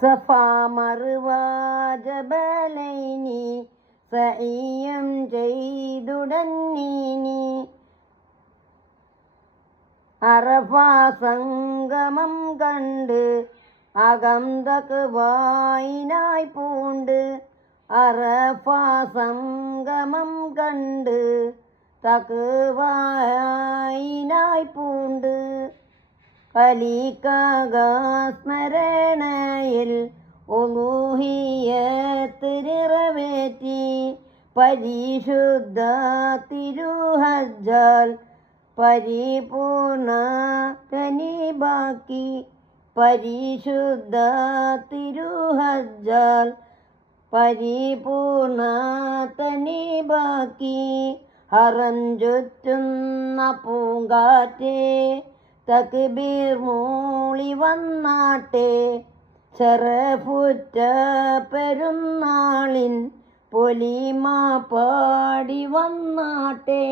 സഫാ മറുവ ജബലൈനി സഇയം ചെയ്തുടന്നീനി അറഫ സംഗമം കണ്ട് അകം തഖ്വായിനായി പൂണ്ട് അറഫ സംഗമം കണ്ട് തഖ്വായിനായി പൂണ്ട് സ്മരണയിൽ ഉലൂഹിയത്ത് നിറവേറ്റി പരിശുദ്ധ തിരുഹജ്ജാൽ പരിപൂർണ തനിബാക്കി പരിശുദ്ധ തിരുഹജ്ജാൽ പരിപൂർണ തനിബാക്കി ഹറം ചുറ്റുന്ന പൂങ്കാറ്റേ തക്ബീർ മൂളി വന്നാട്ടെ ശറഫുറ്റ പെരുന്നാളിൻ പൊലിമ പാടി വന്നാട്ടെ.